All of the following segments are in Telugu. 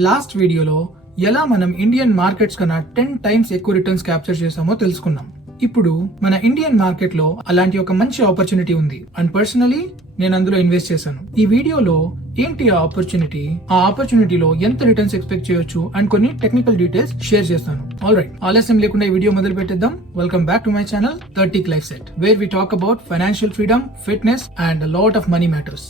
లాస్ట్ వీడియోలో ఎలా మనం ఇండియన్ మార్కెట్స్ కన్నా 10 టైమ్స్ ఎక్కువ రిటర్న్స్ క్యాప్చర్ చేసామో తెలుసుకున్నాం. ఇప్పుడు మన ఇండియన్ మార్కెట్ లో అలాంటి ఒక మంచి ఆపర్చునిటీ ఉంది అండ్ పర్సనలీ నేను అందులో ఇన్వెస్ట్ చేశాను. ఈ వీడియోలో ఏంటి ఆ ఆపర్చునిటీలో ఎంత రిటర్న్స్ ఎక్స్పెక్ట్ చేయొచ్చు అండ్ కొన్ని టెక్నికల్ డీటెయిల్స్ షేర్ చేస్తాను. ఆల్ రైట్, ఆలస్యం లేకుండా ఈ వీడియో మొదలు పెట్టేద్దాం. Welcome back to my channel 30 Life Set, where we talk about financial freedom, fitness and a lot of money matters.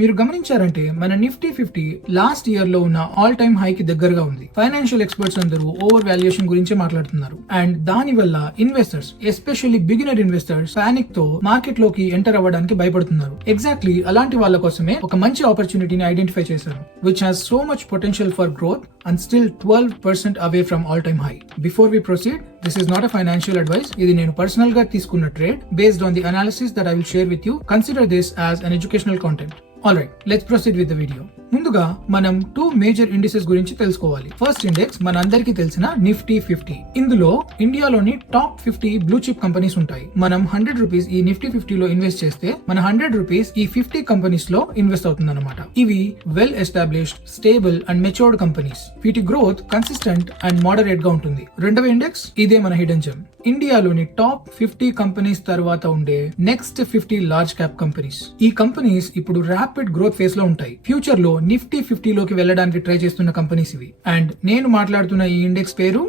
మీరు గమనించారంటే మన నిఫ్టీ 50 లాస్ట్ ఇయర్ లో ఉన్న ఆల్ టైమ్ హై కి దగ్గరగా ఉంది. ఫైనాన్షియల్ ఎక్స్పర్ట్స్ అందరూ ఓవర్ వాల్యుయేషన్ గురించి మాట్లాడుతున్నారు అండ్ దాని వల్ల investors, especially beginner investors panic తో మార్కెట్ లోకి ఎంటర్ అవ్వడానికి భయపడుతున్నారు. ఎగ్జాక్ట్లీ అలాంటి వాళ్ళ కోసమే ఒక మంచి ఆపర్చునిటీని ఐడెంటిఫై చేశారు, which has so much potential for growth and still 12% away from all-time high. Before we proceed, this is not a financial advice. ఇది నేను పర్సనల్ గా తీసుకున్న trade based on the analysis that I will share with you. Consider this as an educational content. Alright, let's proceed with the video. ముందుగా మనం 2 మేజర్ ఇండిసెస్ గురించి తెలుసుకోవాలి. ఫస్ట్ ఇండెక్స్ మన అందరికీ తెలిసిన నిఫ్టీ 50. ఇందులో ఇండియాలోని టాప్ 50 బ్లూ చిప్ కంపెనీస్ ఉంటాయి. మనం 100 రూపీస్ ఈ నిఫ్టీ 50 లో ఇన్వెస్ట్ చేస్తే మన 100 రూపీస్ ఈ 50 కంపెనీస్ లో ఇన్వెస్ట్ అవుతుంది అనమాట. ఇవి well established, stable and matured companies. వీటి గ్రోత్ కన్సిస్టెంట్ అండ్ మోడరేట్ గా ఉంటుంది. రెండవ ఇండెక్స్ ఇదే మన హిడెన్ జెమ్. ఇండియాలోని టాప్ 50 కంపెనీస్ తర్వాత ఉండే నెక్స్ట్ 50 లార్జ్ క్యాప్ కంపెనీస్. ఈ కంపెనీస్ ఇప్పుడు ర్యాపిడ్ గ్రోత్ ఫేజ్ లో ఉంటాయి. ఫ్యూచర్ లో నిఫ్టీ 50 లోకి వెళ్ళడానికి ట్రై చేస్తున్న కంపెనీస్ ఇవి. అండ్ నేను మాట్లాడుతున్న ఈ ఇండెక్స్ పేరు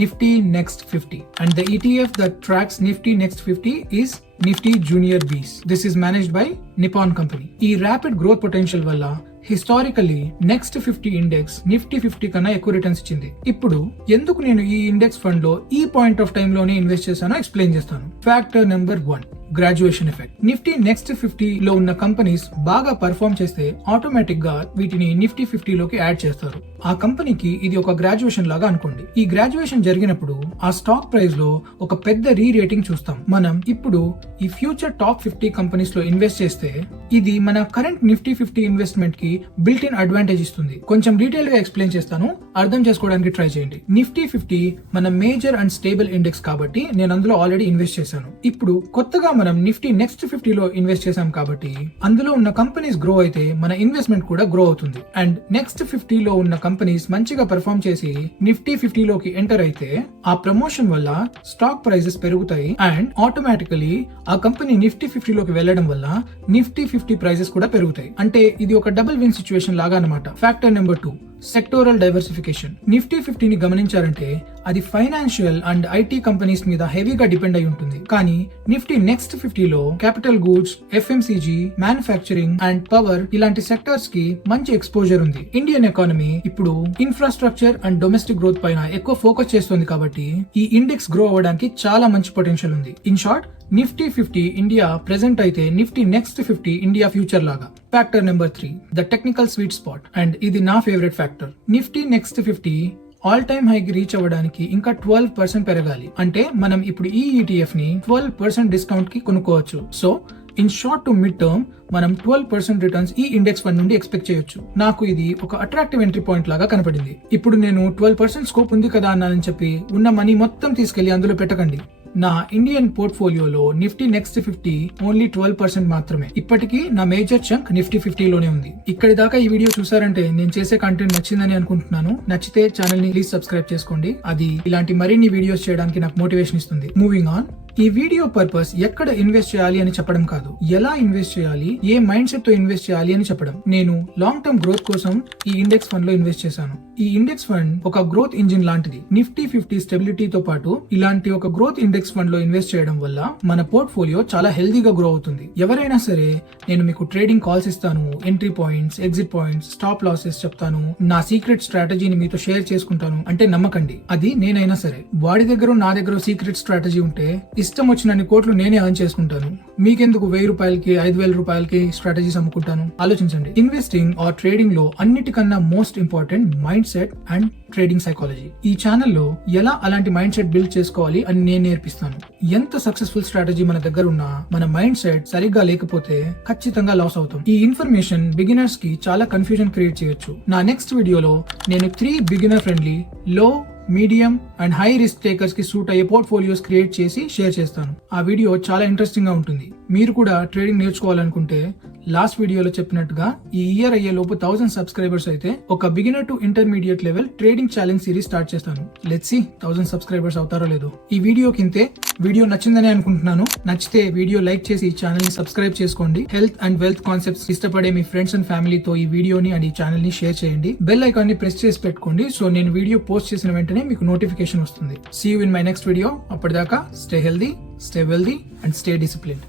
Nifty next 50 and the ETF that tracks Nifty Next 50 is Nifty Junior Bs. This is managed by Nippon Company. ఈ ర్యాపిడ్ గ్రోత్ పొటెన్షియల్ వల్ల హిస్టారికల్లీ నెక్స్ట్ 50 ఇండెక్స్ నిఫ్టీ 50 కన్నా ఎక్కువ రిటర్న్స్ ఇచ్చింది. ఇప్పుడు ఎందుకు నేను ఈ ఇండెక్స్ ఫండ్ లో ఈ పాయింట్ ఆఫ్ టైమ్ లోనే ఇన్వెస్ట్ చేశానో ఎక్స్ప్లెయిన్ చేస్తాను. Factor number 1, graduation effect. Nifty next 50 లో ఉన్న కంపెనీస్ బాగా పర్ఫార్మ్ చేస్తే ఆటోమేటిక్ గా వీటిని నిఫ్టీ 50 లోకి యాడ్ చేస్తారు. ఆ కంపెనీకి ఇది ఒక గ్రాడ్యుయేషన్ లాగా అనుకోండి. ఈ గ్రాడ్యుయేషన్ జరిగినప్పుడు ఆ స్టాక్ ప్రైస్ లో ఒక పెద్ద రీ రేటింగ్ చూస్తాం. మనం ఇప్పుడు ఈ ఫ్యూచర్ టాప్ 50 కంపెనీస్ లో ఇన్వెస్ట్ చేస్తే ఇది మన కరెంట్ నిఫ్టీ 50 ఇన్వెస్ట్మెంట్ కి బిల్ట్ ఇన్ అడ్వాంటేజ్ ఇస్తుంది. కొంచెం డీటెయిల్ గా ఎక్స్ప్లెయిన్ చేస్తాను, అర్థం చేసుకోవడానికి ట్రై చేయండి. నిఫ్టీ 50 మన మేజర్ అండ్ స్టేబుల్ ఇండెక్స్ కాబట్టి నేను అందులో ఆల్రెడీ ఇన్వెస్ట్ చేశాను. ఇప్పుడు కొత్తగా మనం నిఫ్టీ నెక్స్ట్ 50 లో ఇన్వెస్ట్ చేసాం కాబట్టి అందులో ఉన్న కంపెనీస్ గ్రో అయితే మన ఇన్వెస్ట్మెంట్ కూడా గ్రో అవుతుంది. అండ్ నెక్స్ట్ 50 లో ఉన్న కంపెనీస్ మంచిగా పర్ఫార్మ్ చేసి నిఫ్టీ 50 లోకి ఎంటర్ అయితే ఆ ప్రమోషన్ వల్ల స్టాక్ ప్రైజెస్ పెరుగుతాయి అండ్ ఆటోమేటికలీ ఆ కంపెనీ నిఫ్టీ 50 లోకి వెళ్లడం వల్ల నిఫ్టీ 50 ప్రైజెస్ కూడా పెరుగుతాయి. అంటే ఇది ఒక డబుల్ విన్ సిచ్యువేషన్ లాగా అన్నమాట. Factor number 2, sectoral diversification. Nifty 50 ని గమనించారంటే అది ఫైనాన్షియల్ అండ్ ఐటీ కంపెనీస్ మీద హెవీగా డిపెండ్ అయి ఉంటుంది. కానీ నిఫ్టీ నెక్స్ట్ 50 లో capital goods, FMCG, manufacturing and power ఇలాంటి సెక్టర్స్ కి మంచి ఎక్స్పోజర్ ఉంది. ఇండియన్ ఎకానమీ ఇప్పుడు ఇన్ఫ్రాస్ట్రక్చర్ అండ్ డొమెస్టిక్ గ్రోత్ పైన ఎక్కువ ఫోకస్ చేస్తుంది కాబట్టి ఈ ఇండెక్స్ గ్రో అవ్వడానికి చాలా మంచి పొటెన్షియల్ ఉంది. In short, Nifty 50 India present అయితే నిఫ్టీ నెక్స్ట్ 50 ఇండియా ఫ్యూచర్ లాగా. Factor number 3, the technical sweet spot. And ఇది నా favourite factor. Nifty next 50 all time హైకి రీచ్ అవ్వడానికి ఇంకా 12% పెరగాలి. అంటే మనం ఇప్పుడు ఈ ETF ని 12% డిస్కౌంట్ కి కొనుక్కోవచ్చు. So in short to mid term మనం 12% రిటర్న్స్ ఈ ఇండెక్స్ ఫండ్ నుండి ఎక్స్పెక్ట్ చేయొచ్చు. నాకు ఇది ఒక అట్రాక్టివ్ ఎంట్రీ పాయింట్ లాగా కనపడింది. ఇప్పుడు నేను 12% స్కోప్ ఉంది కదా అన్నానని చెప్పి ఉన్న మనీ మొత్తం తీసుకెళ్లి అందులో పెట్టకండి. నా ఇండియన్ పోర్ట్ఫోలియోలో నిఫ్టీ నెక్స్ట్ 50 ఓన్లీ 12% మాత్రమే. ఇప్పటికీ నా మేజర్ చంక్ నిఫ్టీ 50 లోనే ఉంది. ఇక్కడి దాకా ఈ వీడియో చూసారంటే నేను చేసే కంటెంట్ నచ్చిందని అనుకుంటున్నాను. నచ్చితే ఛానల్ ని ప్లీజ్ సబ్స్క్రైబ్ చేసుకోండి. అది ఇలాంటి మరిన్ని వీడియోస్ చేయడానికి నాకు మోటివేషన్ ఇస్తుంది. మూవింగ్ ఆన్, ఈ వీడియో పర్పస్ ఎక్కడ ఇన్వెస్ట్ చేయాలి అని చెప్పడం కాదు, ఎలా ఇన్వెస్ట్ చేయాలి, ఏ మైండ్ సెట్ తో ఇన్వెస్ట్ చేయాలి అని చెప్పడం. నేను లాంగ్ టర్మ్ గ్రోత్ కోసం ఈ ఇండెక్స్ ఫండ్ లో ఇన్వెస్ట్ చేశాను. ఈ ఇండెక్స్ ఫండ్ ఒక గ్రోత్ ఇంజిన్ లాంటిది. నిఫ్టీ 50 స్టెబిలిటీతో పాటు ఇలాంటి ఒక గ్రోత్ ఇండెక్స్ ఫండ్ లో ఇన్వెస్ట్ చేయడం వల్ల మన పోర్ట్ఫోలియో చాలా హెల్దీగా గ్రో అవుతుంది. ఎవరైనా సరే నేను మీకు ట్రేడింగ్ కాల్స్ ఇస్తాను, entry points, exit points, stop losses చెప్తాను, నా సీక్రెట్ స్ట్రాటజీని మీతో షేర్ చేసుకుంటాను అంటే నమ్మకండి. అది నేనైనా సరే. వాడి దగ్గర నా దగ్గర సీక్రెట్ స్ట్రాటజీ ఉంటే ఇష్టం వచ్చినన్ని కోట్లు నేనే ఎర్న్ చేసుకుంటాను. మీకెందుకు 1000 రూపాయలకి 5000 రూపాయలకి స్ట్రాటజీస్ అమ్ముకుంటాను? ఆలోచించండి. ఇన్వెస్టింగ్ ఆర్ ట్రేడింగ్ లో అన్నిటికన్నా most important mind set and trading psychology. ఈ ఛానల్లో ఎలా అలాంటి మైండ్ సెట్ బిల్డ్ చేసుకోవాలి అని నేను నేర్పిస్తాను. ఎంత సక్సెస్ఫుల్ స్ట్రాటజీ మన దగ్గర ఉన్నా మన మైండ్ సెట్ సరిగ్గా లేకపోతే ఖచ్చితంగా లాస్ అవుతాం. ఈ ఇన్ఫర్మేషన్ బిగినర్స్ కి చాలా కన్ఫ్యూజన్ క్రియేట్ చేయొచ్చు. నా నెక్స్ట్ వీడియోలో నేను 3 beginner friendly low medium and high risk takers కి సూట్ అయ్యే పోర్ట్ఫోలియోస్ క్రియేట్ చేసి షేర్ చేస్తాను. ఆ వీడియో చాలా ఇంట్రెస్టింగ్ గా ఉంటుంది. మీరు కూడా ట్రేడింగ్ నేర్చుకోవాలనుకుంటే లాస్ట్ వీడియోలో చెప్పినట్టుగా ఈ ఇయర్ అయ్యే లోపు 1000 సబ్స్క్రైబర్స్ అయితే ఒక beginner to intermediate level trading challenge series start చేస్తాను. లెట్స్ సీ 1000 సబ్స్క్రైబర్స్ అవుతారో లేదో. ఈ వీడియో కింతే వీడియో నచ్చిందని అనుకుంటున్నాను. నచ్చితే వీడియో లైక్ చేసి ఈ ఛానల్ ని సబ్స్క్రైబ్ చేసుకోండి. హెల్త్ అండ్ వెల్త్ కాన్సెప్ట్స్ ఇష్టపడే మీ ఫ్రెండ్స్ అండ్ ఫ్యామిలీతో ఈ వీడియోని అండ్ ఈ ఛానల్ ని షేర్ చేయండి. బెల్ ఐకాన్ ని ప్రెస్ చేసి పెట్టుకోండి. సో నేను వీడియో పోస్ట్ చేసిన వెంటనే మీకు నోటిఫికేషన్ వస్తుంది. See you in my next video. అప్పటిదాకా stay healthy, stay wealthy and stay disciplined.